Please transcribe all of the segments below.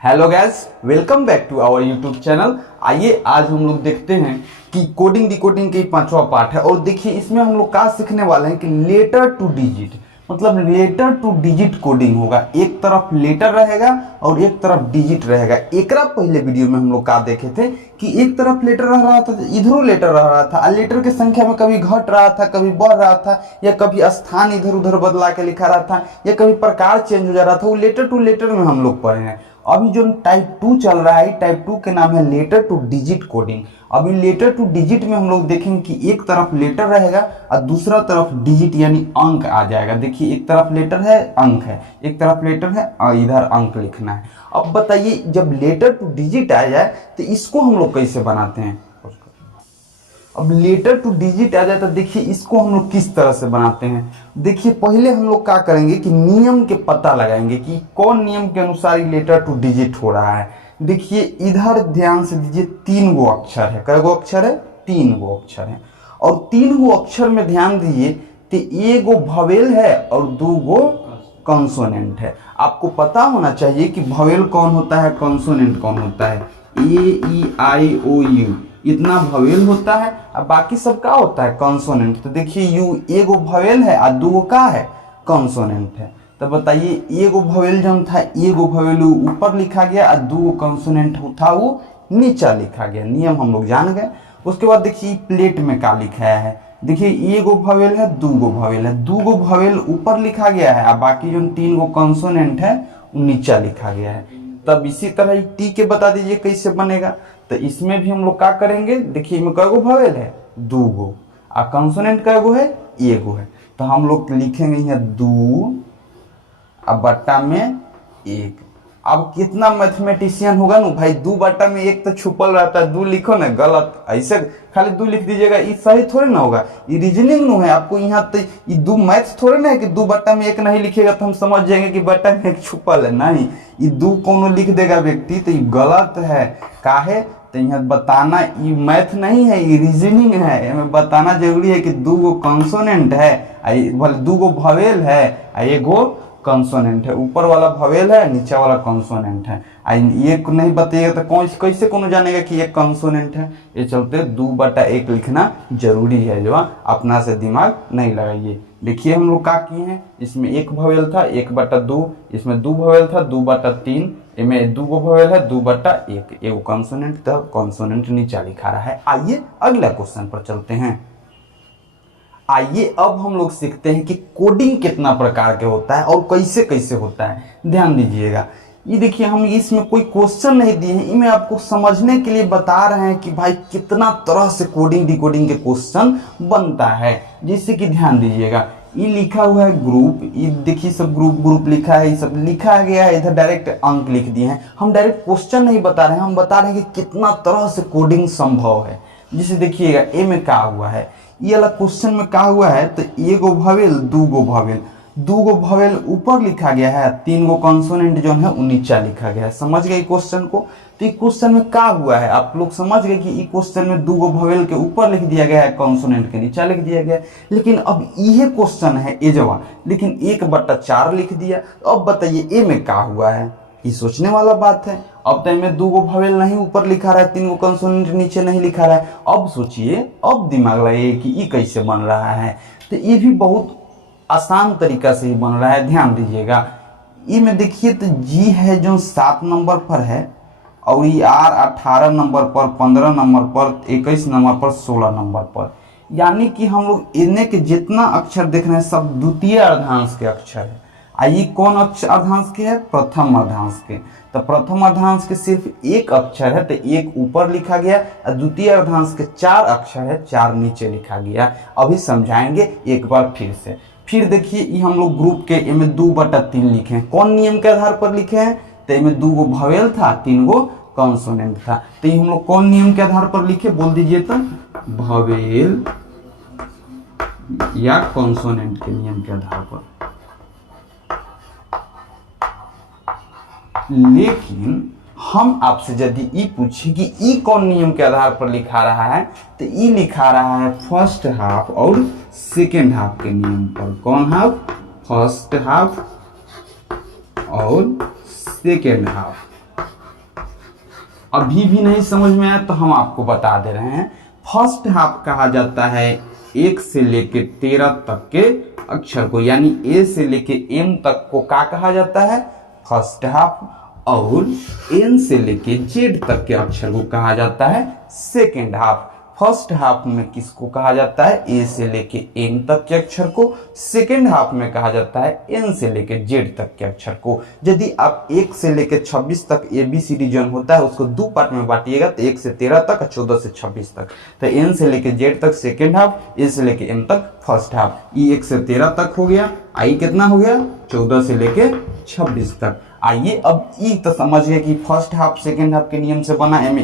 Hello guys, welcome back to our YouTube channel. आइए आज हम लोग देखते हैं कि कोडिंग डिकोडिंग के पांचवा पार्ट है। और देखिए इसमें हम लोग क्या सीखने वाले हैं कि लेटर टू डिजिट, मतलब लेटर टू डिजिट कोडिंग होगा। एक तरफ लेटर रहेगा और एक तरफ डिजिट रहेगा। एकरा पहले वीडियो में हम लोग क्या देखे थे कि एक तरफ लेटर रह रहा था, इधरों लेटर रह रहा था। लेटर की संख्या में कभी घट रहा था, कभी बढ़ रहा था, या कभी स्थान इधर उधर बदला के लिखा रहा था, या कभी प्रकार चेंज हो जा रहा था। वो लेटर टू लेटर में हम लोग पढ़े हैं। अभी जो टाइप 2 चल रहा है, टाइप 2 के नाम है लेटर टू डिजिट कोडिंग। अभी लेटर टू डिजिट में हम लोग देखेंगे कि एक तरफ लेटर रहेगा और दूसरा तरफ डिजिट यानी अंक आ जाएगा। देखिए एक तरफ लेटर है, अंक है, एक तरफ लेटर है और इधर अंक लिखना है। अब बताइए जब लेटर टू डिजिट आ जाए तो इसको हम लोग कैसे बनाते हैं। अब लेटर टू डिजिट आ जाए तो देखिए इसको हम लोग किस तरह से बनाते हैं। देखिए पहले हम लोग क्या करेंगे कि नियम के पता लगाएंगे कि कौन नियम के अनुसार लेटर टू डिजिट हो रहा है। देखिए इधर ध्यान से दीजिए, 3 गो अक्षर है। कै गो अक्षर है? 3 गो अक्षर है। और 3 गो अक्षर में ध्यान दीजिए तो एगो भवेल है और 2 गो कॉन्सोनेंट है। आपको पता होना चाहिए कि भवेल कौन होता है, कॉन्सोनेंट कौन होता है। A E I O U इतना भवेल होता है और बाकी सब क्या होता है, कॉन्सोनेंट। तो देखिए यू एगो भवेल है और 2 गो का है, कॉन्सोनेंट है। तो बताइए एगो भवेल जो था, एगो भवेल ऊपर लिखा गया और 2 गो कॉन्सोनेंट था वो नीचा लिखा गया। नियम हम लोग जान गए। उसके बाद देखिए प्लेट में क्या लिखाया है। देखिए एगो भवेल है, 2 गो भवेल है, 2 गो भवेल ऊपर लिखा गया है और बाकी जो 3 गो कॉन्सोनेंट है वो नीचा लिखा गया है। तब इसी तरह टी के बता दीजिए कैसे बनेगा। तो इसमें भी हम लोग क्या करेंगे, देखिए इनमें कै गो भवेल है, 2 गो, और कंसोनेंट कै गो है, एगो है। तो हम लोग लिखेंगे यहाँ 2 अब बट्टा में 1। अब कितना मैथमेटिशियन होगा ना भाई, 2 बट्टा में 1 तो छुपल रहता है, 2 लिखो ना, गलत। ऐसे खाली 2 लिख दीजिएगा, ये सही थोड़े ना होगा। ये रीजनिंग नो है आपको यहाँ। तो ये 2 मैथ्स थोड़े ना है कि 2 बट्टा में 1 नहीं लिखेगा तो हम समझ जाएंगे कि बट्टा में 1 छुपल है। नहीं, ये 2 कोनो लिख देगा व्यक्ति तो ये गलत है। काहे तो यहाँ बताना, ये मैथ नहीं है, ये रीजनिंग है। हमें बताना जरूरी है कि 2 गो कॉन्सोनेंट है, भले 2 गो भवेल है, एगो कॉन्सोनेंट है। ऊपर वाला भवेल है, नीचे वाला कॉन्सोनेंट है। ये नहीं बताइएगा तो कैसे कौन जानेगा कि ये कॉन्सोनेंट है। ये चलते 2/1 लिखना जरूरी है, जो अपना से दिमाग नहीं लगाइए। देखिए हम लोग क्या किए हैं, इसमें 1 भवेल था, 1/2, इसमें 2 भवेल था, 2/3, इनमें 2 गो भवेल है, 2/1, एगो कॉन्सोनेंट था, कॉन्सोनेंट नीचा लिखा रहा है। आइए अगला क्वेश्चन पर चलते हैं। आइए अब हम लोग सीखते हैं कि कोडिंग कितना प्रकार के होता है और कैसे कैसे होता है। ध्यान दीजिएगा, ये देखिए हम इसमें कोई क्वेश्चन नहीं दिए हैं, इनमें आपको समझने के लिए बता रहे हैं कि भाई कितना तरह से कोडिंग डिकोडिंग के क्वेश्चन बनता है। जैसे कि ध्यान दीजिएगा, ये लिखा हुआ है ग्रुप, ये देखिए सब ग्रुप ग्रुप लिखा है, ये सब लिखा गया है। इधर डायरेक्ट अंक लिख दिए हैं। हम डायरेक्ट क्वेश्चन नहीं बता रहे हैं, हम बता रहे हैं कि कितना तरह से कोडिंग संभव है। जैसे देखिएगा ए में क्या हुआ है, ये वाला क्वेश्चन में क्या हुआ है, तो एगो भवेल, 2 गो भवेल, 2 गो भवेल ऊपर लिखा गया है, 3 गो कॉन्सोनेंट जो है वो नीचा लिखा गया है। समझ गए क्वेश्चन को। तो ये क्वेश्चन में क्या हुआ है, आप लोग समझ गए कि इस क्वेश्चन में 2 गो भवेल के ऊपर लिख दिया गया है, कॉन्सोनेंट के नीचा लिख दिया गया है। लेकिन अब यह क्वेश्चन है एजवा, लेकिन 1/4 लिख दिया। अब बताइए ए में क्या हुआ है, ये सोचने वाला बात है। अब तो में 2 गो भवेल नहीं ऊपर लिखा रहा है, 3 गो कंसोनेंट नीचे नहीं लिखा रहा है। अब सोचिए, अब दिमाग लगाइए कि ये कैसे बन रहा है। तो ये भी बहुत आसान तरीका से ही बन रहा है। ध्यान दीजिएगा, ये में देखिए तो जी है जो 7 नंबर पर है, और ये आर 18 नंबर पर, 15 नंबर पर, 21 नंबर पर, 16 नंबर पर। यानी कि हम लोग इनमें के जितना अक्षर देख रहे हैं सब द्वितीय अर्धांश के अक्षर है। ये कौन अक्षर अर्धांश के है, प्रथम अर्धांश के। तो प्रथम अर्धांश के सिर्फ 1 अक्षर है, तो 1 ऊपर लिखा गया, और द्वितीय अर्धांश के 4 अक्षर है, 4 नीचे लिखा गया। अभी समझाएंगे एक बार फिर से। फिर देखिए ये हम लोग ग्रुप के इनमें 2/3 लिखे हैं। कौन नियम के आधार पर लिखे हैं, तो इनमें 2 गो भवेल था, 3 गो कॉन्सोनेंट था। तो ये हम लोग कौन नियम के आधार पर लिखे, बोल दीजिए तो, भवेल या कॉन्सोनेंट के नियम के आधार पर। लेकिन हम आपसे यदि ई पूछे कि ई कौन नियम के आधार पर लिखा रहा है, तो ई लिखा रहा है फर्स्ट हाफ और सेकेंड हाफ के नियम पर। कौन हाफ, फर्स्ट हाफ और सेकेंड हाफ। अभी भी नहीं समझ में आया तो हम आपको बता दे रहे हैं। फर्स्ट हाफ कहा जाता है 1 से लेके 13 तक के अक्षर को, यानी ए से लेके एम तक को क्या कहा जाता है, फर्स्ट हाफ। और एन से लेके जेड तक के अक्षर को कहा जाता है सेकेंड हाफ। फर्स्ट हाफ में किसको कहा जाता है, ए से लेके एन तक के अक्षर को। सेकेंड हाफ में कहा जाता है एन से लेके जेड तक के अक्षर को। यदि आप 1 से लेके 26 तक ABCD जो होता है उसको 2 पार्ट में बांटिएगा तो 1 से 13 तक और 14 से 26 तक। तो एन से लेके जेड तक सेकेंड हाफ, ए से लेके एन तक फर्स्ट हाफ। ई 1 से 13 तक हो गया, आई कितना हो गया 14 से लेके 26 तक। आइए अब ई तो समझ गए कि फर्स्ट हाफ सेकेंड हाफ के नियम से बना। एम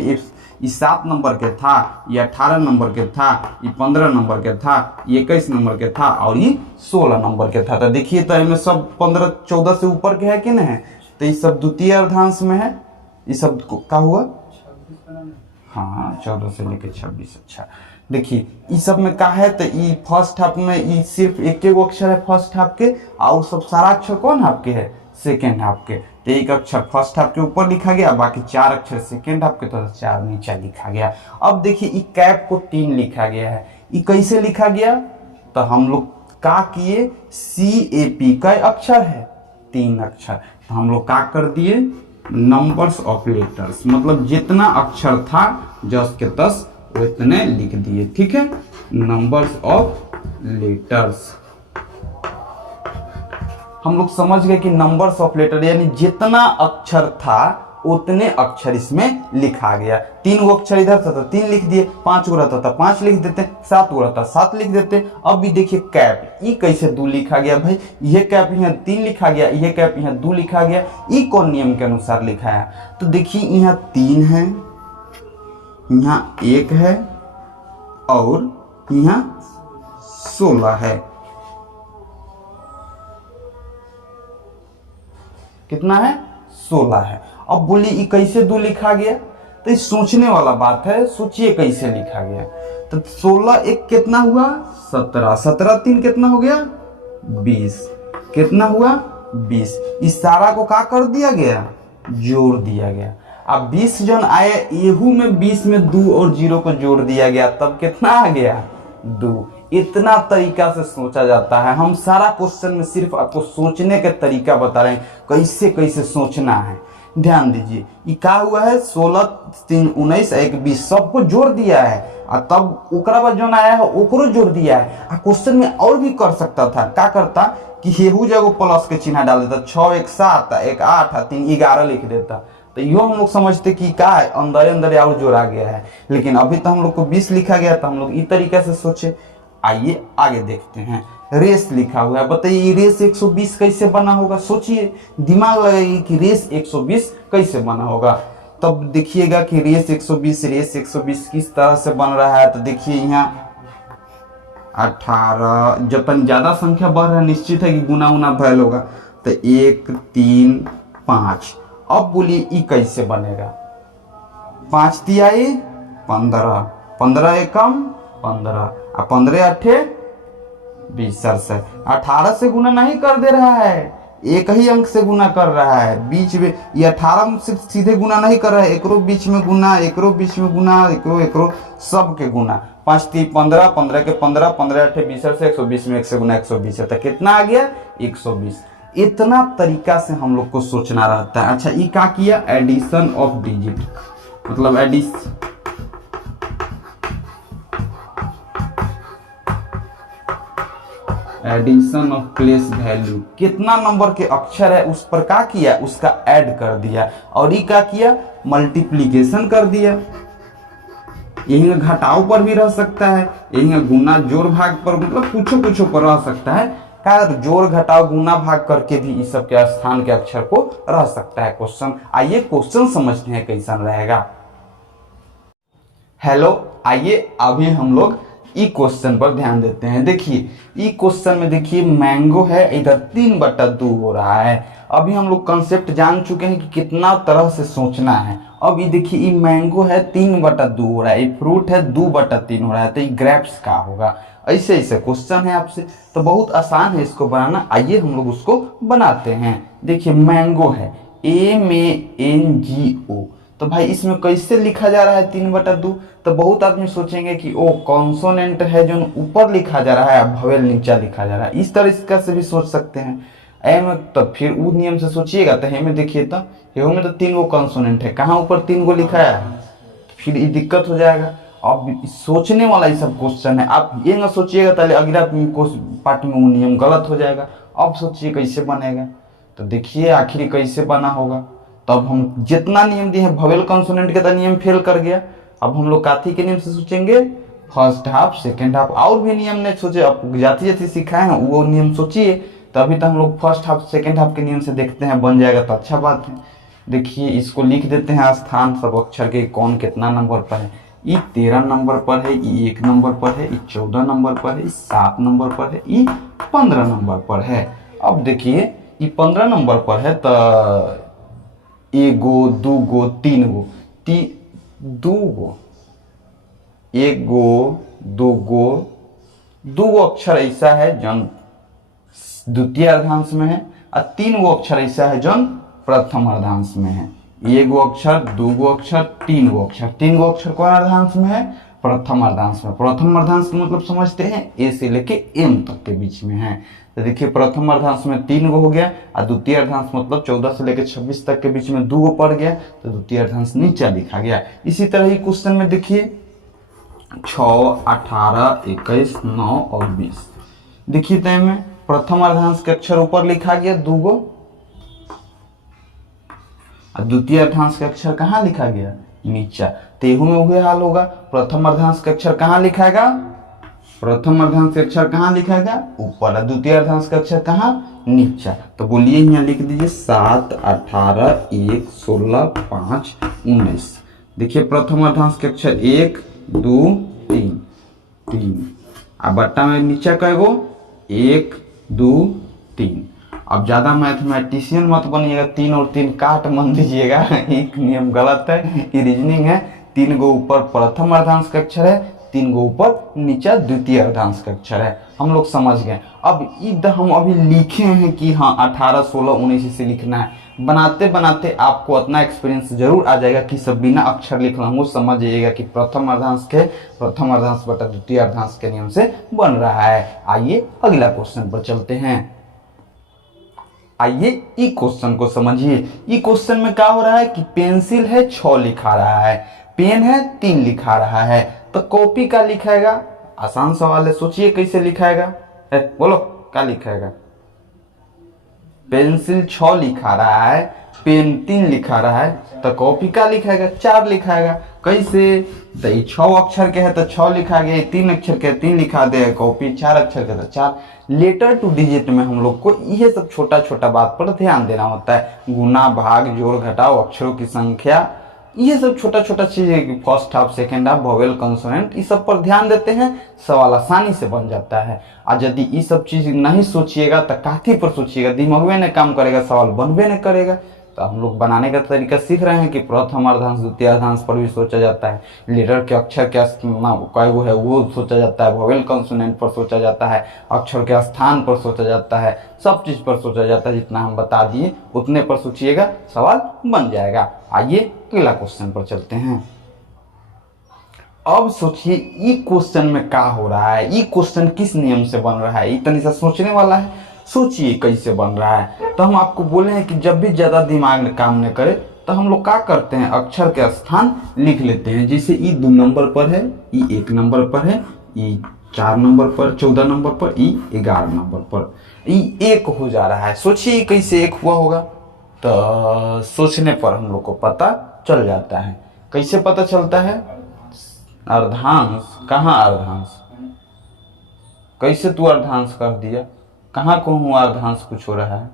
ये 7 नंबर के था, ये 18 नंबर के था, ये 15 नंबर के था, ये 21 नंबर के था और ये 16 नंबर के था। तो देखिए तो इनमें सब 15-14 से ऊपर के है कि नहीं है, तो ये सब द्वितीय अर्धांश में है। ये सब क्या हुआ, हाँ 14 से लेके 26। अच्छा देखिए इस सब में क्या है, तो ये फर्स्ट हाफ में ये सिर्फ एक अक्षर है फर्स्ट हाफ के, और सब सारा अक्षर कौन हाफ के है, सेकेंड हाफ के। तो एक अक्षर फर्स्ट हाफ के ऊपर लिखा गया, बाकी 4 अक्षर सेकेंड हाफ के, तो 4 नीचे लिखा गया। अब देखिए ई कैप को 3 लिखा गया है। ये कैसे लिखा गया, तो हम लोग क्या किए, CAP का अक्षर है 3 अक्षर, तो हम लोग क्या कर दिए, नंबर्स ऑफ लेटर्स, मतलब जितना अक्षर था 10 के 10 उतने लिख दिए। ठीक है, नंबर्स ऑफ लेटर्स। हम लोग समझ गए कि नंबर्स ऑफ लेटर यानी जितना अक्षर था उतने अक्षर इसमें लिखा गया। 3 गो अक्षर इधर था तो 3 लिख दिए, 5 गो रहता था 5 लिख देते, 7 गो रहता 7 लिख देते। अब भी देखिए कैप, ई कैसे 2 लिखा गया भाई, यह कैप यहाँ 3 लिखा गया, यह कैप यहाँ 2 लिखा गया। ई कौन नियम के अनुसार लिखा है, तो देखिए यहाँ 3 है, यहाँ 1 है और यहाँ 16 है। कितना है, 16 है। अब बोलिए ये कैसे 2 लिखा गया, तो ये सोचने वाला बात है, सोचिए कैसे लिखा गया। तो 16 1 कितना हुआ 17, 17 3 कितना हो गया 20, कितना हुआ 20। इस सारा को क्या कर दिया गया, जोड़ दिया गया। अब 20 जन आए, एहू में 20 में 2 और 0 को जोड़ दिया गया, तब कितना आ गया 2। इतना तरीका से सोचा जाता है। हम सारा क्वेश्चन में सिर्फ आपको सोचने का तरीका बता रहे हैं, कैसे कैसे सोचना है। ध्यान दीजिए, ये क्या हुआ है, 16 3 19 1 20 सबको जोड़ दिया है, और तब ओकरा बाद जो आया है ओकरो जोड़ दिया है। क्वेश्चन में और भी कर सकता था, क्या करता कि हेहू जगह प्लस के चिन्ह डाल देता, 6 1 7 1 8 3 11 लिख देता, तो यो हम लोग समझते कि क्या है, अंदर अंदर और जोड़ा गया है। लेकिन अभी तो हम लोग को 20 लिखा गया, तो हम लोग इस तरीके से सोचे। आइए आगे देखते हैं। रेस लिखा हुआ है, बताइए रेस 120 कैसे बना होगा, सोचिए, दिमाग लगाइए कि रेस 120 कैसे बना होगा। तब देखिएगा कि रेस 120 किस तरह से बन रहा है। तो देखिए यहाँ 18, जब ज्यादा संख्या बढ़ रहा है निश्चित है कि गुना उना भयल होगा, तो 1 3 5। अब बोलिए ई कैसे बनेगा, 5 तिया 15, 15 एकम 15, 15 अठे 20 से 18 से गुना नहीं कर दे रहा है, एक ही अंक से गुना कर रहा है। बीच में ये 18 से सीधे गुना नहीं कर रहा है, एकरो बीच में गुना, एकरो बीच में गुना, एकरो सब के गुना। 5 3 15, 15 के 15, 15 अठे 20 से 120 में 1 से गुना 120 है, तो कितना आ गया 120। इतना तरीका से हम लोग को सोचना रहता है। अच्छा ये क्या किया, एडिशन ऑफ डिजिट, मतलब एडिशन ऑफ प्लेस वैल्यू, कितना नंबर के अक्षर है उस पर क्या किया, उसका ऐड कर दिया। और ये क्या किया, मल्टीप्लीकेशन कर दिया। यही घटाव पर भी रह सकता है, यही गुना जोड़ भाग पर, मतलब कुछ पर रह सकता है। क्या जोड़ घटाव गुना भाग करके भी इस सब के स्थान के अक्षर को रह सकता है क्वेश्चन। आइए क्वेश्चन समझते हैं कैसा रहेगा। हेलो, आइए अभी हम लोग ई क्वेश्चन पर ध्यान देते हैं। देखिए ई क्वेश्चन में देखिए मैंगो है, इधर 3/2 हो रहा है। अभी हम लोग कंसेप्ट जान चुके हैं कि कितना तरह से सोचना है। अब ये देखिए ये मैंगो है 3/2 हो रहा है, ये फ्रूट है 2/3 हो रहा है, तो ये ग्रेप्स का होगा। ऐसे ऐसे क्वेश्चन है आपसे, तो बहुत आसान है इसको बनाना। आइए हम लोग उसको बनाते हैं। देखिए मैंगो है, MANGO, तो भाई इसमें कैसे लिखा जा रहा है 3/2? तो बहुत आदमी सोचेंगे कि ओ कॉन्सोनेंट है जो ऊपर लिखा जा रहा है, भवेल नीचा लिखा जा रहा है, इस तरह से भी सोच सकते हैं। ए में तो फिर वो नियम से सोचिएगा तो में देखिए तो हे में तो 3 गो कॉन्सोनेंट है, कहाँ ऊपर 3 गो लिखा है, फिर ये दिक्कत हो जाएगा। अब सोचने वाला ये सब क्वेश्चन है, आप ये ना सोचिएगा ताले अगला पार्ट में वो नियम गलत हो जाएगा। अब सोचिए कैसे बनेगा, तो देखिए आखिर कैसे बना होगा। तब हम जितना नियम दिए हैं, भवेल कॉन्सोनेंट के तो नियम फेल कर गया, अब हम लोग काथी के नियम से सोचेंगे, फर्स्ट हाफ सेकेंड हाफ, और भी नियम नहीं सोचे, अब जाती जाती सिखाए हैं वो नियम सोचिए। तभी तो हम लोग फर्स्ट हाफ सेकेंड हाफ के नियम से देखते हैं, बन जाएगा तो अच्छा बात है। देखिए इसको लिख देते हैं स्थान सब अक्षर के, कौन कितना नंबर पर है। ये 13 नंबर पर है, ये 1 नंबर पर है, ये 14 नंबर पर है, ये 7 नंबर पर है, ये 15 नंबर पर है। अब देखिए ये 15 नंबर पर है तो 1 गो 2 गो 3 गो 2 गो 1 गो 2 गो 2 गो अक्षर ऐसा है जन द्वितीय अर्धांश में है, और 3 गो अक्षर ऐसा है जन प्रथम अर्धांश में है। 1 गो अक्षर 2 गो अक्षर 3 गो अक्षर, 3 गो अक्षर कौन अर्धांश में है, प्रथम अर्धांश में। प्रथम अर्धांश का मतलब समझते हैं ए से लेके एम तक के बीच में है। तो देखिए प्रथम अर्धांश में 3 गो हो गया, और द्वितीय अर्धांश मतलब 14 से लेकर 26 तक के बीच में 2 गो पड़ गया, तो द्वितीय अर्धांश नीचा लिखा गया। इसी तरह ही क्वेश्चन में देखिए 6, 18, 21, 9 और 20। देखिए तय में प्रथम अर्धांश के अक्षर ऊपर लिखा गया 2 गो, और द्वितीय अर्धांश के अक्षर कहाँ लिखा गया, नीचा। तेहू में वही हाल होगा, प्रथम अर्धांश के अक्षर कहाँ लिखाएगा, प्रथम अर्धांश के अक्षर कहाँ लिखाएगा, ऊपर, और द्वितीय अर्धांश का अक्षर कहाँ, नीचा। तो बोलिए यहाँ लिख दीजिए 7, 18, 1, 16, 5, 19। देखिए प्रथम अर्धांश के अक्षर 1, 2, 3, अब बट्टा में नीचा कहेगो 1, 2, 3। अब ज्यादा मैथमेटिशियन मत बनिएगा, 3 और 3 काट मन दीजिएगा, एक नियम गलत है, ये रीजनिंग है। 3 गो ऊपर प्रथम अर्धांश का अक्षर है, 3 गो ऊपर नीचा द्वितीय अर्धांश का अक्षर है, हम लोग समझ गए। अब इधर हम अभी लिखे हैं कि हाँ 18, 16, 19 से लिखना है। बनाते बनाते आपको उतना एक्सपीरियंस जरूर आ जाएगा कि सब बिना अक्षर लिखना वो समझ जाइएगा कि प्रथम अर्धांश के प्रथम अर्धांश बटा द्वितीय अर्धांश के नियम से बन रहा है। आइए अगला क्वेश्चन पर चलते हैं। आइए ई क्वेश्चन को समझिए। ई क्वेश्चन में क्या हो रहा है कि पेंसिल है 6 लिखा रहा है, पेन है 3 लिखा रहा है, तो कॉपी का लिखाएगा। आसान सवाल है, सोचिए कैसे लिखाएगा, बोलो क्या लिखाएगा। पेंसिल 6 लिखा रहा है, पेन 3 लिखा रहा है, तो कॉपी का लिखाएगा 4 लिखाएगा। कैसे, तो ये 6 अक्षर के है तो 6 लिखा गया, 3 अक्षर के 3 लिखा दे, कॉपी 4 अक्षर के तो 4। लेटर टू डिजिट में हम लोग को यह सब छोटा छोटा बात पर ध्यान देना होता है। गुना, भाग, जोड़, घटाव, अक्षरों की संख्या, ये सब छोटा छोटा चीजें, first half second half, vowel, consonant, इस सब पर ध्यान देते हैं, सवाल आसानी से बन जाता है। और यदि ये सब चीज नहीं सोचिएगा तो काथी पर सोचिएगा, दिमाग में नहीं काम करेगा, सवाल बनबे नहीं करेगा। तो हम लोग बनाने का तरीका सीख रहे हैं कि प्रथम अर्धांश द्वितीय अर्धांश पर भी सोचा जाता है, लेटर के अक्षर क्या वो है वो सोचा जाता है, वोवेल कंसोनेंट पर सोचा जाता है, अक्षर के स्थान पर सोचा जाता है, सब चीज पर सोचा जाता है। जितना हम बता दिए उतने पर सोचिएगा, सवाल बन जाएगा। आइए अगला क्वेश्चन पर चलते हैं। अब सोचिए ई क्वेश्चन में क्या हो रहा है, ई क्वेश्चन किस नियम से बन रहा है, इतनी सा सोचने वाला है। सोचिए कैसे बन रहा है। तो हम आपको बोले हैं कि जब भी ज्यादा दिमाग काम न करे तो हम लोग क्या करते हैं, अक्षर के स्थान लिख लेते हैं। जैसे ई 2 नंबर पर है, ई 1 नंबर पर है, ई 4 नंबर पर, 14 नंबर पर, ई 11 नंबर पर, ई 1 हो जा रहा है। सोचिए कैसे 1 हुआ होगा, तो सोचने पर हम लोग को पता चल जाता है। कैसे पता चलता है, अर्धांश, कहाँ अर्धांश, कैसे तू अर्धांश कर दिया, कहाँ को हुआ अर्धांश, कुछ हो रहा है।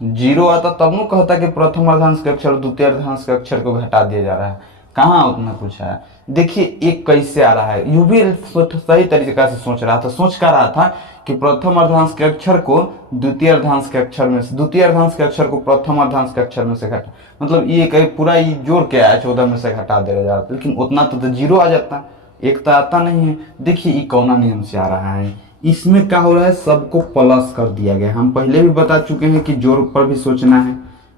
जीरो आता तब न कहता कि प्रथम अर्धांश के अक्षर द्वितीय अर्धांश के अक्षर को घटा दिया जा रहा है, कहाँ उतना कुछ है। देखिए एक कैसे आ रहा है, यू भी सही तरीके से सोच रहा था, सोच कर रहा था कि प्रथम अर्धांश के अक्षर को द्वितीय अर्धांश के अक्षर में से, द्वितीय अर्धांश के अक्षर को प्रथम अर्धांश के अक्षर में से घटा, मतलब ये पूरा ये जोड़ के आया 14 में से घटा दे रहा, लेकिन उतना तो जीरो आ जाता, 1 तो आता नहीं है। देखिए ये कौन नियम से आ रहा है, इसमें क्या हो रहा है, सबको प्लस कर दिया गया। हम पहले भी बता चुके हैं कि जोड़ पर भी सोचना है,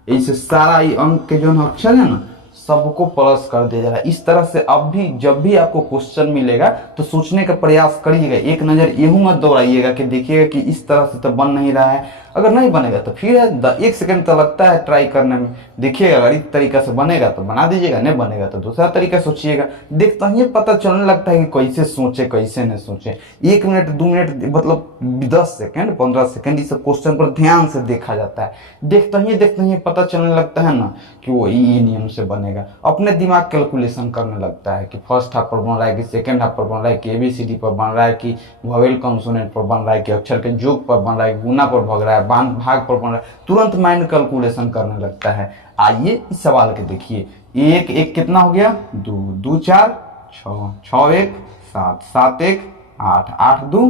इससे सारा ये अंक के जो अक्षर है ना सबको प्लस कर दिया जा रहा है। इस तरह से अब भी जब भी आपको क्वेश्चन मिलेगा तो सोचने का प्रयास करिएगा, एक नज़र यूं मत दौड़ाइएगा कि देखिएगा कि इस तरह से तो बन नहीं रहा है। अगर नहीं बनेगा तो फिर 1 सेकंड तो लगता है ट्राई करने में, देखिएगा अगर इस तरीका से बनेगा तो बना दीजिएगा, नहीं बनेगा तो दूसरा तरीका सोचिएगा। देखता ही पता चलने लगता है कि कैसे सोचे कैसे नहीं सोचे। 1 मिनट 2 मिनट मतलब 10 सेकंड 15 सेकंड इस क्वेश्चन पर ध्यान से देखा जाता है। देखता ही पता चलने लगता है ना कि वो ये नियम से बनेगा। अपने दिमाग कैलकुलेशन करने लगता है कि फर्स्ट हाफ पर बन रहा है कि सेकंड हाफ पर बन रहा है कि ABCD पर बन रहा है कि वोवेल कंसोनेंट पर बन रहा है कि अक्षर के योग पर बन रहा है, गुना पर भाग रहा है, भाग पर बन रहा है। तुरंत माइंड कैलकुलेशन करने लगता है। आइए इस सवाल के देखिए। एक एक कितना हो गया, 2 2 4 6 6 1 7 7 1 8 8 2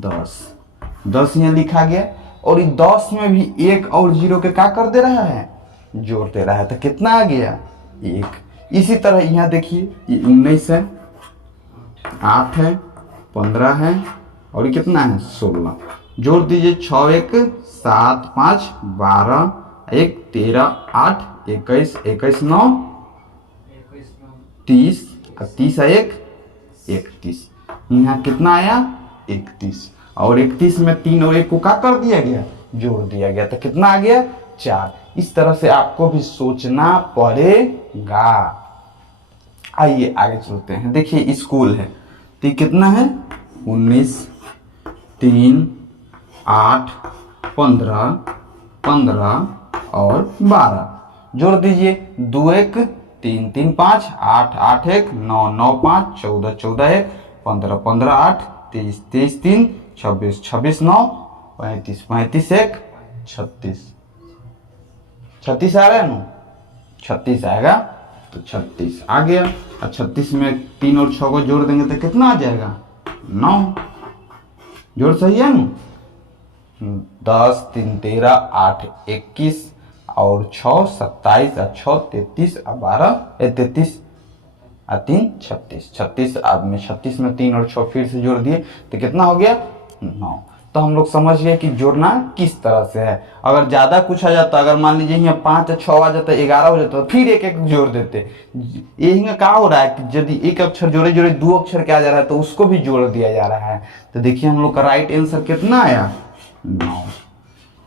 10 10 यहाँ लिखा गया। और इस 10 में भी 1 और 0 के क्या कर दे रहा है, जोड़ दे रहा है। तो कितना आ गया, 1। इसी तरह यहाँ देखिए, ये 19 है, 8 है, 15 है और ये कितना है, 16। जोड़ दीजिए, 6 1 7 5 12 1 13 8 21 21 9 30 30 1 31। यहाँ कितना आया, 31। और 31 में 3 और 1 को क्या कर दिया गया, जोड़ दिया गया। तो कितना आ गया, 4। इस तरह से आपको भी सोचना पड़ेगा। आइए आगे चलते हैं। देखिए स्कूल है तो ये कितना है, 19 3 8 15 15 और 12। जोड़ दीजिए, 2 1 3 3 5 8 8 1 9 9 5 14 14 1 15 15 8 23 23 3 26 26 9 35 35 1 36 36 आ रहा है ना, 36 आएगा। तो 36 आ गया। और 36 में 3 और 6 को जोड़ देंगे तो कितना आ जाएगा, 9। जोड़ सही है ना, 10 3 13 8 21 और 6 27 और 6 33 और 12 33 और 3 36 36। अब में 36 में 3 और 6 फिर से जोड़ दिए तो कितना हो गया, 9। तो हम लोग समझ गए कि जोड़ना किस तरह से है। अगर ज़्यादा कुछ आ जाता, अगर मान लीजिए यहाँ 5 या 6 आ जाता, 11 हो जाता, तो फिर एक एक जोड़ देते। यही क्या हो रहा है कि यदि एक अक्षर जोड़े जोड़े 2 अक्षर क्या जा रहा है तो उसको भी जोड़ दिया जा रहा है। तो देखिए हम लोग का राइट आंसर कितना आया, 9।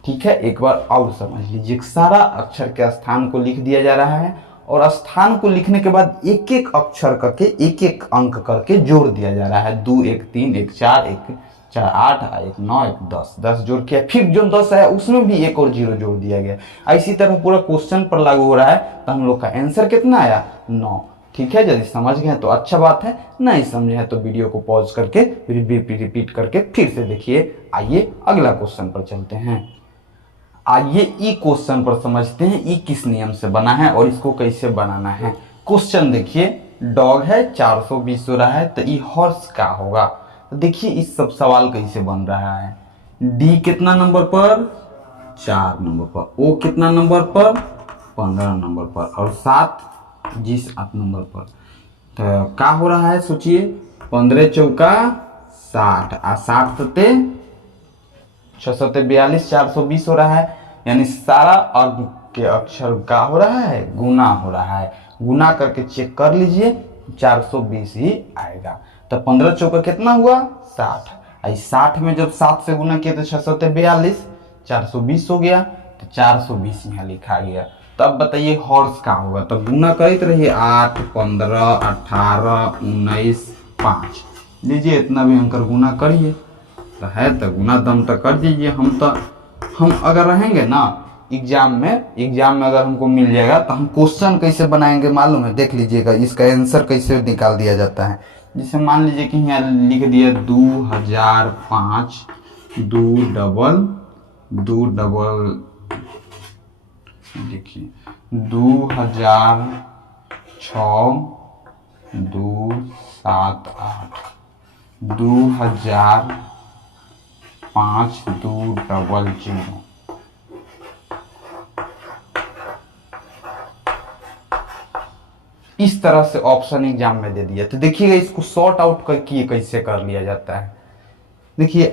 ठीक है, एक बार और समझ लीजिए, सारा अक्षर के स्थान को लिख दिया जा रहा है और स्थान को लिखने के बाद एक एक अक्षर करके एक एक अंक करके जोड़ दिया जा रहा है। 2 1 3 1 4 1 4 8 1 9 1 10 10 जोड़ किया, फिर जो 10 है उसमें भी 1 और 0 जोड़ दिया गया। इसी तरह पूरा क्वेश्चन पर लागू हो रहा है। तो हम लोग का आंसर कितना आया, 9। ठीक है, यदि समझ गए तो अच्छा बात है, नहीं समझे हैं तो वीडियो को पॉज करके रिपीट करके फिर से देखिए। आइए अगला क्वेश्चन पर चलते हैं। आइए ई क्वेश्चन पर समझते हैं ई किस नियम से बना है और इसको कैसे बनाना है। क्वेश्चन देखिए, डॉग है 420 हो रहा है तो ई हॉर्स का होगा। तो देखिए इस सब सवाल कैसे बन रहा है। डी कितना नंबर पर, 4 नंबर पर। ओ कितना नंबर पर, 15 नंबर पर। और 7 जिस 8 नंबर पर। तो क्या हो रहा है सोचिए, 15 चौका 60 और 60 सत्ते 6 सत्ते 42 420 हो रहा है। यानी सारा अंक के अक्षर का हो रहा है, गुना हो रहा है। गुना करके चेक कर लीजिए, 420 ही आएगा। तो 15 चौका कितना हुआ, 60। 60 में जब 7 से गुना किया तो 6 सत्ते 42 420 हो गया। तो 420 यहाँ लिखा गया। तब बताइए हॉर्स का होगा। तो गुना करते रहिए, 8 15 18 19 5 लीजिए, इतना भी अंकर गुना करिए। तो है तो गुना दम तो कर दीजिए। हम अगर रहेंगे ना एग्जाम में अगर हमको मिल जाएगा तो हम क्वेश्चन कैसे बनाएंगे मालूम है, देख लीजिएगा इसका आंसर कैसे निकाल दिया जाता है। जैसे मान लीजिए कि यहाँ लिख दिया 2005 2 डबल देखिए 2006 2 7 8 2005 2 डबल 0। इस तरह से ऑप्शन एग्जाम में दे दिया। तो देखिएगा इसको सॉर्ट आउट किए कैसे कर लिया जाता है। देखिए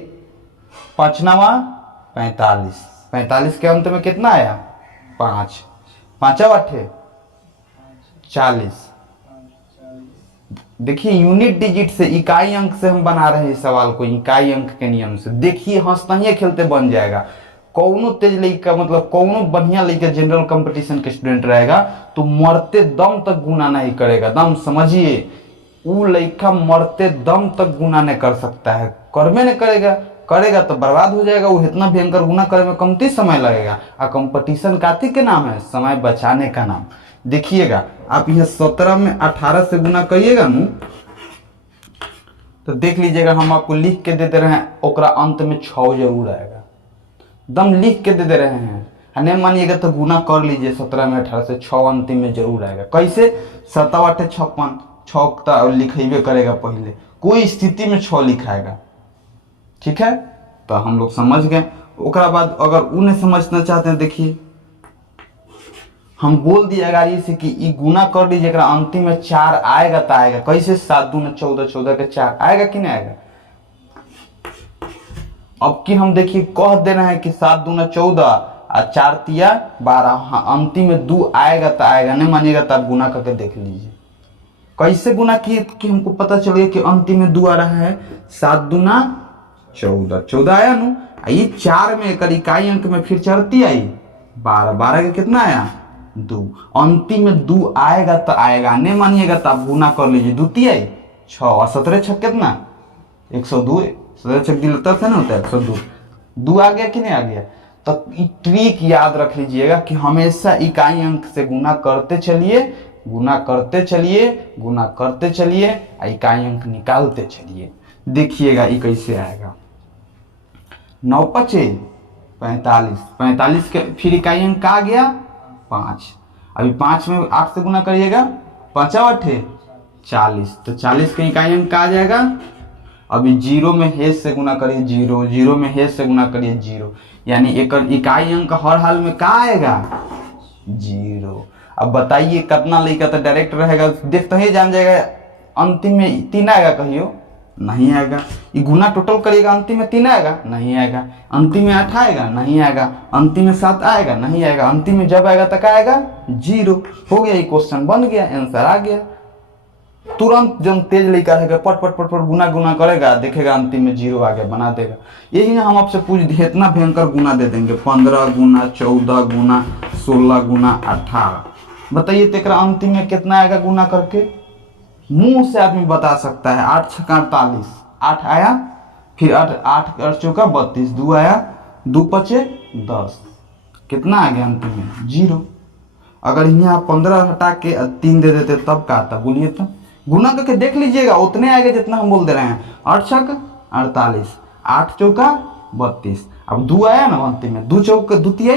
5 45, 45 के अंत में कितना आया 5, 5 8 40। देखिए यूनिट डिजिट से, इकाई अंक से हम बना रहे हैं इस सवाल को, इकाई अंक के नियम से। देखिए हंसता ही खेलते बन जाएगा। कौनो तेज लड़का, मतलब कौनो बढ़िया लड़का जनरल कंपटीशन के स्टूडेंट रहेगा तो मरते दम तक गुना नहीं करेगा। दम समझिए, वो लड़का मरते दम तक गुना नहीं कर सकता है, करवे नहीं करेगा, करेगा तो बर्बाद हो जाएगा। वो इतना भयंकर गुना करे में कमती समय लगेगा। और कंपटीशन काती के नाम है, समय बचाने का नाम। देखिएगा आप यह 17 में 18 से गुना करिएगा न, तो देख लीजिएगा हम आपको लिख के दे दे रहे हैं, ओकरा अंत में 6 जरूर आएगा। दम लिख के दे दे रहे हैं, नहीं मानिएगा तो गुना कर लीजिए। 17 में 18 से 6 अंतिम में जरूर आएगा। कैसे? 7 8 56, 6 लिखेबे करेगा पहले, कोई स्थिति में 6 लिखाएगा। ठीक है, तो हम लोग समझ गए। ओकरा बाद अगर उन्हें समझना चाहते हैं, देखिए हम बोल दिए गाड़ी से कि ई गुना कर लीजिएगा, अंतिम में 4 आएगा तो आएगा। कैसे? 7 दूना 14, 14 के 4 आएगा कि नहीं आएगा? अब कि हम देखिए कह दे रहे हैं कि 7 दूना 14 और 4 तिया 12, हाँ अंतिम में 2 आएगा तो आएगा। नहीं मानिएगा तो आप गुना करके देख लीजिए। कैसे गुना किए कि हमको पता चलेगा कि अंतिम में 2 आ रहा है। 7 दूना 14, 14 आया नु, ये 4 में एक इकाई अंक में फिर चढ़ती आई 12, 12 का कितना आया 2, अंतिम में 2 आएगा तो आएगा। नहीं मानिएगा तो आप गुना कर लीजिए। 2 तिया 6 और 17 छक कितना 102, 17 छक दिलता था ना, होता है 102। 2 आ गया कि नहीं आ गया? तो ट्रिक याद रख लीजिएगा कि हमेशा इकाई अंक से गुना करते चलिए, गुना करते चलिए, गुना करते चलिए, इकाई अंक निकालते चलिए। देखिएगा ये कैसे आएगा। 9 5 45, 45 के फिर इकाई अंक आ गया 5। अभी 5 में 8 से गुना करिएगा, 5 8 40, तो 40 के इकाई अंक आ जाएगा। अभी 0 में हेस से गुना करिए 0, 0 में हेस से गुना करिए 0, यानी एक इकाई अंक हर हाल में क्या आएगा 0। अब बताइए कितना लेगा तो डायरेक्ट रहेगा, देखते ही जान जाएगा। अंतिम में 3 आएगा कहियो, नहीं आएगा। ये गुना टोटल करिएगा, अंतिम में 3 आएगा, नहीं आएगा। अंतिम में 8 आएगा, नहीं आएगा। अंतिम में 7 आएगा, नहीं आएगा। अंतिम में जब आएगा तक आएगा 0। हो गया, ये क्वेश्चन बन गया, आंसर आ गया। तुरंत जब तेज लेकर रहेगा पट पट पट पट गुना गुना करेगा, देखेगा अंतिम में 0 आ गया, बना देगा। यही हम आपसे पूछ दिए, इतना भयंकर गुना दे देंगे 15 गुना 14 गुना 16 गुना 18। बताइए तेरा अंतिम में कितना आएगा गुना करके? मुंह से आदमी बता सकता है। 8 6 48, 8 आया, फिर 8 8 8 चौका 32, 2 आया, 2 5 10, कितना आ गया अंतिम में 0। अगर यहाँ 15 हटा के 3 दे देते तब का आता, बोलिए तो? गुना करके देख लीजिएगा, उतने आएगा जितना हम बोल दे रहे हैं। 8 6 48, 8 चौका 32, अब 2 आया ना अंतिम में, 2 चौका 2 तिया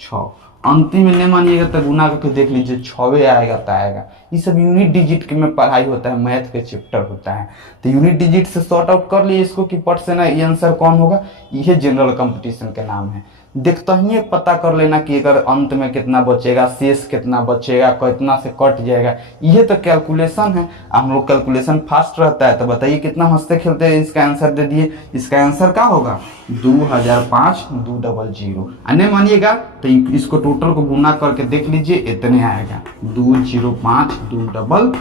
6, अंतिम में नहीं मानिएगा तो गुना करके देख लीजिए, 6 आएगा तो आएगा। ये सब यूनिट डिजिट के में पढ़ाई होता है, मैथ के चैप्टर होता है। तो यूनिट डिजिट से सॉर्ट आउट कर लिए इसको कि पट से ना ये आंसर कौन होगा। यह जनरल कंपटीशन के नाम है। देखते ही पता कर लेना कि अगर अंत में कितना बचेगा, शेष कितना बचेगा, कितना से कट जाएगा। ये तो कैलकुलेशन है, हम लोग कैलकुलेशन फास्ट रहता है। तो बताइए कितना हंसते खेलते इसका आंसर दे दिए। इसका आंसर क्या होगा 2005 200। नहीं मानिएगा तो इसको टोटल को गुना करके देख लीजिए, इतने आएगा 205 200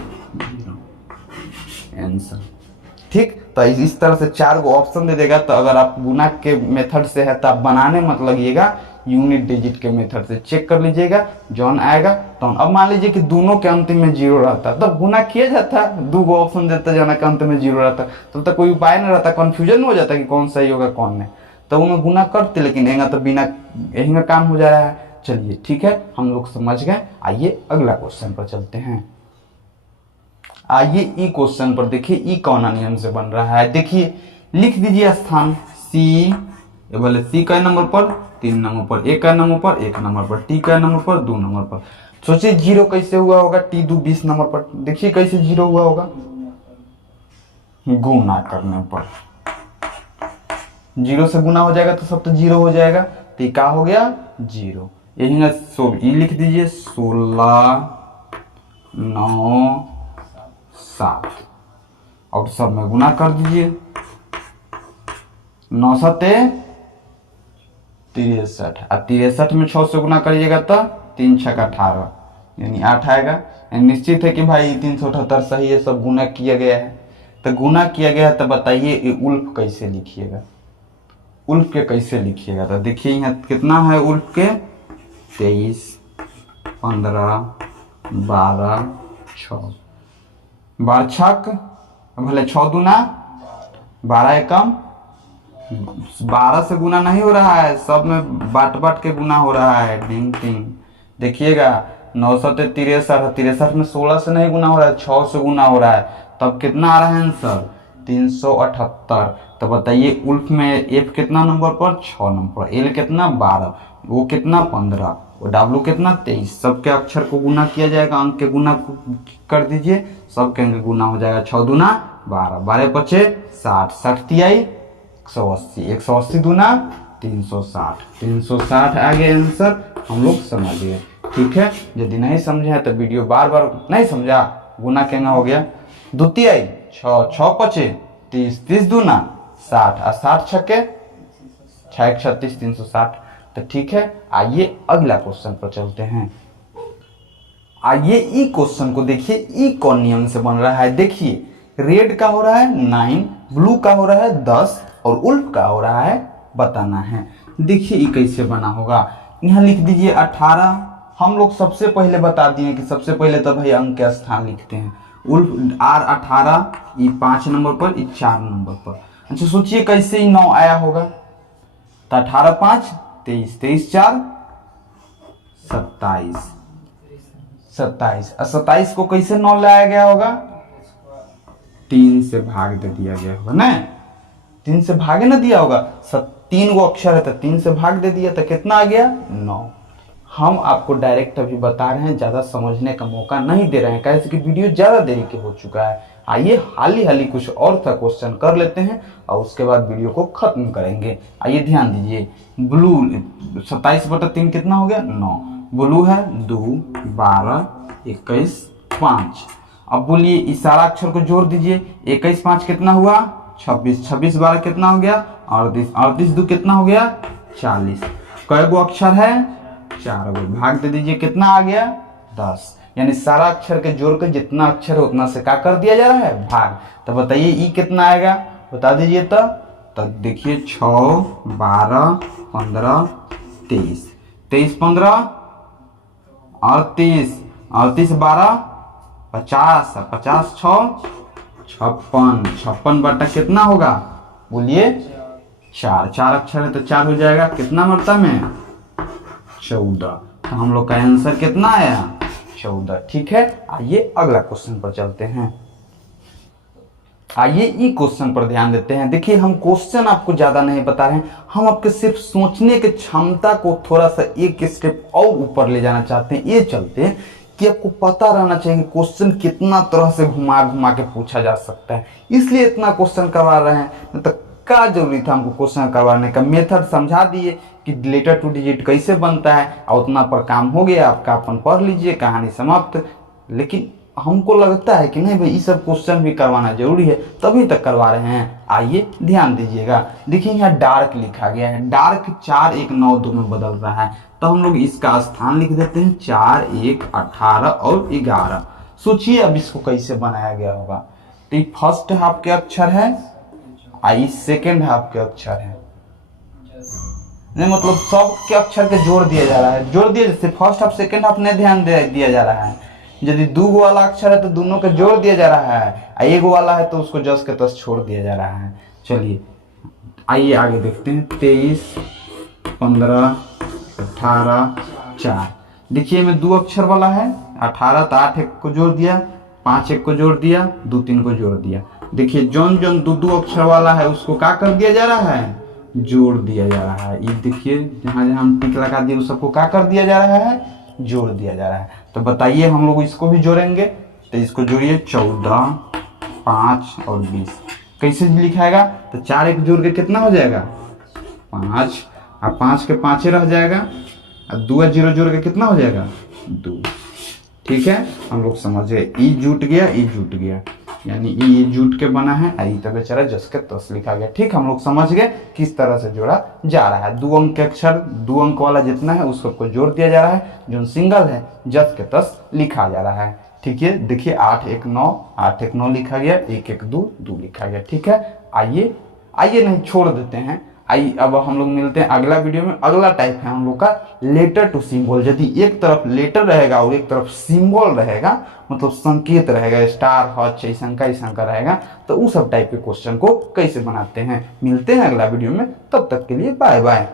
आंसर। ठीक, तो इस तरह से 4 गो ऑप्शन दे देगा। तो अगर आप गुना के मेथड से है तो आप बनाने मत लगिएगा, यूनिट डिजिट के मेथड से चेक कर लीजिएगा, जौन आएगा तो। अब मान लीजिए कि दोनों के अंत में 0 रहता तब तो गुना किया जाता, 2 गो ऑप्शन देता जाना के अंत में 0 रहता, तब तक कोई उपाय नहीं रहता, कंफ्यूजन हो जाता कि कौन सही होगा कौन नहीं। तो उन्हें गुना करते, लेकिन यही तो बिना यही में काम हो जा रहा है। चलिए ठीक है, हम लोग समझ गए। आइए अगला क्वेश्चन पर चलते हैं। आइए ई क्वेश्चन पर देखिए, ई कौन नियम से बन रहा है। देखिए लिख दीजिए स्थान सी, ये बोले सी का नंबर पर 3 नंबर पर, ए का नंबर पर 1 नंबर पर, टी का नंबर पर 2 नंबर पर। सोचिए 0 कैसे हुआ होगा, टी 2 20 नंबर पर। देखिए कैसे 0 हुआ होगा, गुना करने पर 0 से गुना हो जाएगा तो सब तो 0 हो जाएगा। तो ये क्या हो गया 0। यही ना लिख दीजिए 16 9 7 और सब में गुना कर दीजिए। 9 सते 63, और 63 में 6 से गुना करिएगा तो 3 छक 18 यानी 8 आएगा। यानी निश्चित है कि भाई 378 सही है, सब गुना किया गया है। तो गुना किया गया है, तो बताइए ये उल्फ कैसे लिखिएगा, उल्फ के कैसे लिखिएगा। तो देखिए यहाँ कितना है उल्फ के, 23, 15, 12, 6, 12 छक भले 6 दूना 12 एकम 12 से गुना नहीं हो रहा है, सब में बाट बाट के गुना हो रहा है। डिंग टिंग देखिएगा 9 सते 63, 63 में 16 से नहीं गुना हो रहा है, 6 से गुना हो रहा है। तब कितना आ रहा है आंसर, 378। तो बताइए उल्फ में एफ कितना नंबर पर, 6 नंबर, एल कितना 12, वो कितना 15, वो डब्ल्यू कितना 23। सबके अक्षर को गुना किया जाएगा, अंक के गुना कर दीजिए, सबके अंक गुना हो जाएगा। 6 दूना 12, 12 पचे 60, 60 तिहाई 180, 180 दूना 360, 360 आ गया आंसर। हम लोग समझ गए, ठीक है। यदि नहीं समझे हैं तो वीडियो बार बार नहीं समझा, गुना कहना हो गया 2 तिहाई 6, 6 पचे 30, 30 दूना 60, और 60 छक्के 6 36, 360। तो ठीक है, आइए अगला क्वेश्चन पर चलते हैं। आइए ई क्वेश्चन को देखिए, ई कौन नियम से बन रहा है। देखिए रेड का हो रहा है 9, ब्लू का हो रहा है 10, और उल्फ का हो रहा है बताना है। देखिए ये कैसे बना होगा, यहाँ लिख दीजिए 18। हम लोग सबसे पहले बता दिए कि सबसे पहले तो भाई अंक के स्थान लिखते हैं। उल्फ आर 18, ये 5 नंबर पर, ये 4 नंबर पर। अच्छा सोचिए कैसे ही 9 आया होगा, तो 18 5 23, 23 4 27, 27, और 27 को कैसे 9 लाया गया होगा, 3 से भाग दे दिया गया होगा ना, 3 से भागे ना दिया होगा, 3 गो अक्षर है तो 3 से भाग दे दिया, तो कितना आ गया 9। हम आपको डायरेक्ट अभी बता रहे हैं, ज़्यादा समझने का मौका नहीं दे रहे हैं, कैसे कि वीडियो ज़्यादा देरी के हो चुका है। आइए हाली हाली कुछ और सा क्वेश्चन कर लेते हैं और उसके बाद वीडियो को खत्म करेंगे। आइए ध्यान दीजिए, ब्लू 27/3 कितना हो गया 9, ब्लू है 2, 12, 21, 5। अब बोलिए इस सारा अक्षर को जोड़ दीजिए, 21 5 कितना हुआ 26, 26 12 कितना हो गया 38, 38 2 कितना हो गया 40। कई गो अक्षर है 4 गो, भाग दे दीजिए कितना आ गया 10। यानी सारा अक्षर के जोड़ कर जितना अक्षर है उतना से क्या कर दिया जा रहा है भाग। तो बताइए ई कितना आएगा बता दीजिए। तब देखिए 6 12 15 23, 23 15 38, 38 12 50, 50 6 56, 56 बटा कितना होगा बोलिए 4, 4 अक्षर है तो 4 हो जाएगा, कितना मात्रा में 14। तो हम लोग का आंसर कितना आया 14। ठीक है, आइए अगला क्वेश्चन पर चलते हैं। आइए ई क्वेश्चन पर ध्यान देते हैं। देखिए हम क्वेश्चन आपको ज्यादा नहीं बता रहे हैं, हम आपके सिर्फ सोचने की क्षमता को थोड़ा सा एक स्टेप और ऊपर ले जाना चाहते हैं। ये चलते हैं कि आपको पता रहना चाहिए क्वेश्चन कितना तरह से घुमा घुमा के पूछा जा सकता है, इसलिए इतना क्वेश्चन करवा रहे हैं। तो क्या जरूरी था हमको क्वेश्चन करवाने का, मेथड समझा दिए कि लेटर टू डिजिट कैसे बनता है और उतना पर काम हो गया आपका, अपन पढ़ लीजिए, कहानी समाप्त। लेकिन हमको लगता है कि नहीं भाई ये सब क्वेश्चन भी करवाना जरूरी है, तभी तक करवा रहे हैं। आइए ध्यान दीजिएगा, देखिए यहाँ डार्क लिखा गया है, डार्क 4 1 9 2 में बदल रहा है, तो हम लोग इसका स्थान लिख देते हैं 4 1 18 और 11। सोचिए अब इसको कैसे बनाया गया होगा। तो फर्स्ट हाफ के अक्षर है, आई सेकेंड हाफ के अक्षर है, नहीं मतलब सब के अक्षर के जोड़ दिया जा रहा है, जोड़ दिया, जैसे फर्स्ट हाफ सेकेंड हाफ नहीं ध्यान दिया जा रहा है। यदि 2 गो वाला अक्षर है तो दोनों के जोड़ दिया जा रहा है, 1 वाला है तो उसको जस के तस छोड़ दिया जा रहा है। चलिए आइए आगे देखते हैं। 23 15 18 4। देखिए में 2 अक्षर वाला है 18, तो 8 1 को जोड़ दिया, 5 1 को जोड़ दिया, 2 3 को जोड़ दिया। देखिए जौन जौन 2 अक्षर वाला है उसको क्या कर दिया जा रहा है जोड़ दिया जा रहा है। ये देखिए जहाँ जहाँ हम टिक लगा दिए उस सबको क्या कर दिया जा रहा है जोड़ दिया जा रहा है। तो बताइए हम लोग इसको भी जोड़ेंगे, तो इसको जोड़िए 14 5 और 20। कैसे लिखाएगा, तो 4 1 जोड़ के कितना हो जाएगा 5, और 5 के 5 रह जाएगा, और 2 0 जोड़ के कितना हो जाएगा 2। ठीक है, हम लोग समझ गए, ई जुट गया ई जुट गया। यानी ये जूट के बना है, आई तो बेचारा जस के तस लिखा गया। ठीक, हम लोग समझ गए किस तरह से जोड़ा जा रहा है। 2 अंक के अक्षर 2 अंक वाला जितना है उस सबको जोड़ दिया जा रहा है, जो सिंगल है जस के तस लिखा जा रहा है। ठीक है, देखिए 8 1 9, 8 1 9 लिखा गया, 1 1 2 2 लिखा गया। ठीक है, आइए नहीं छोड़ देते हैं। आइए अब हम लोग मिलते हैं अगला वीडियो में। अगला टाइप है हम लोग का लेटर टू सिंबल। यदि एक तरफ लेटर रहेगा और एक तरफ सिंबल रहेगा, मतलब संकेत रहेगा, स्टार हच ऐसा का रहेगा, तो उस सब टाइप के क्वेश्चन को कैसे बनाते हैं। मिलते हैं अगला वीडियो में, तब तक के लिए बाय बाय।